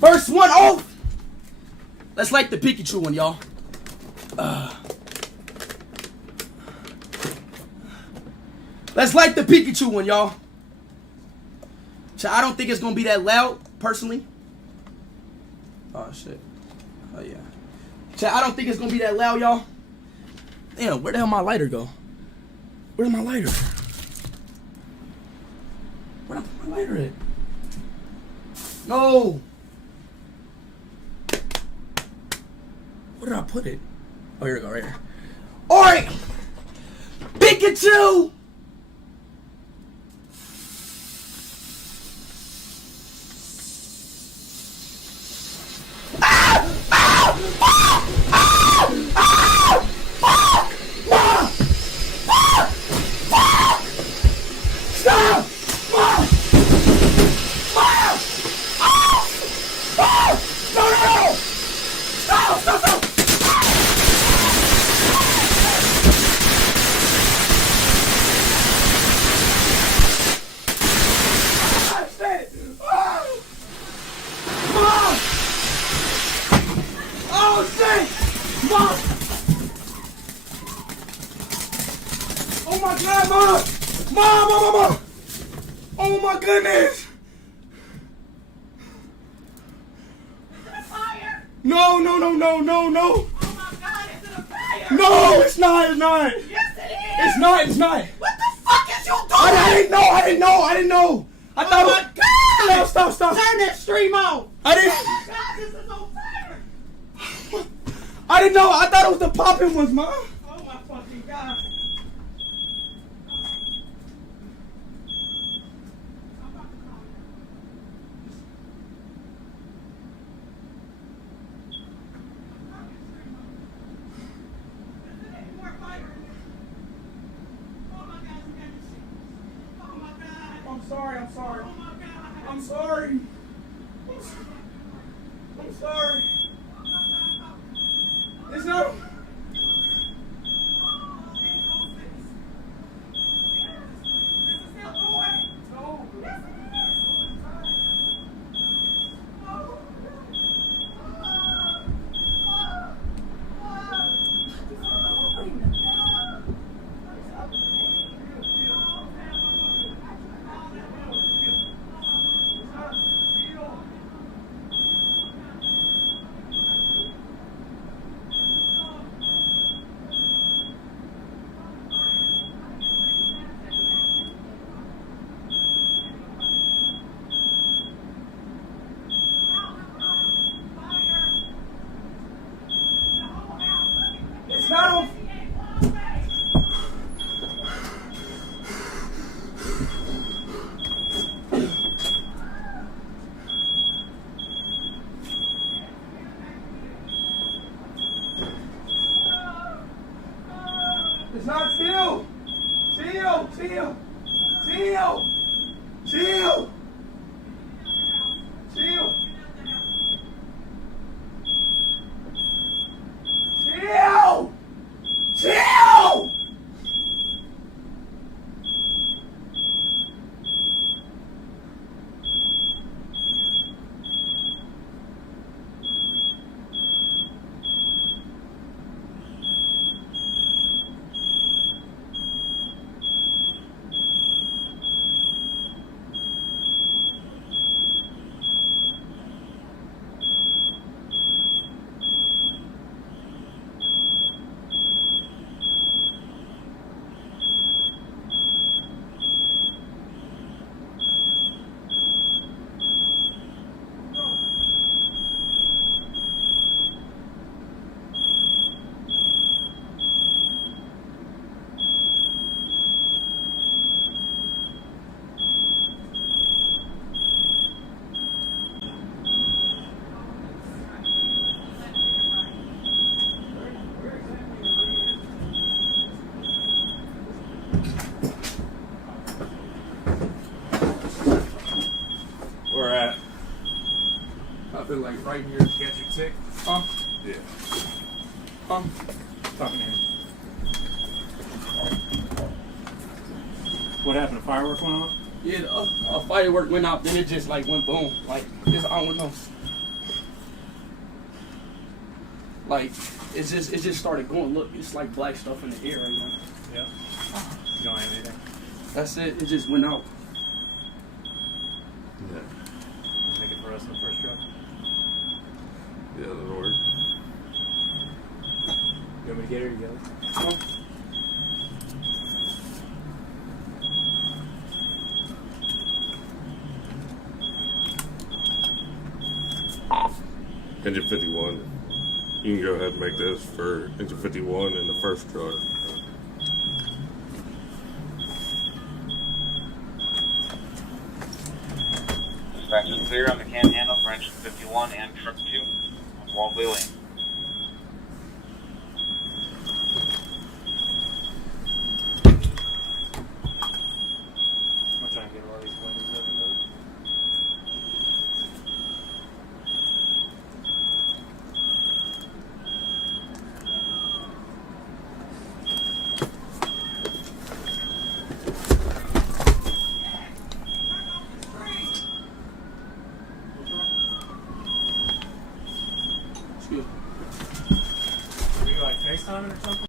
First one off. Let's light the Pikachu one, y'all. Let's light the Pikachu one, y'all. I don't think it's gonna be that loud, personally. Oh shit. Oh yeah. I don't think it's gonna be that loud, y'all. Damn, where the hell my lighter go? Where's my lighter? Where did I put my lighter at? No. Where did I put it? Oh, here we go, right here. All right, Pikachu. Oh my God, Mom! Oh my goodness! Fire! No! Oh my God, is it a fire? No, it's not. Yes, it is! It's not. What the fuck is you doing? I didn't know. I thought oh my God! Stop. Turn that stream on! I didn't. Oh my God, this is on fire! I didn't know. I thought it was the popping ones, Mom. Oh my fucking God! I'm sorry. Oh my God! I'm sorry. It's not. It's not on. It's not still. Chill. Where at? I feel like right here. Get your tick? Huh? Yeah. Huh? Talking to him. What happened? A firework went off? Yeah, a firework went out, then it just like went boom. Like, it's, I don't know. Like, it just started going. Look, it's like black stuff in the air right now. Yeah. You don't have anything? That's it. It just went out. Yeah. Make it for us in the first truck. Yeah, that'll work. You want me to get her? You got it? Huh? Engine 51. You can go ahead and make this for engine 51 in the first truck. Dispatch is clear on the can handle for engine 51 and truck 2 on Wall Wheeling. I'm trying to get all these windows open though. Excuse me. Were you like FaceTiming or something?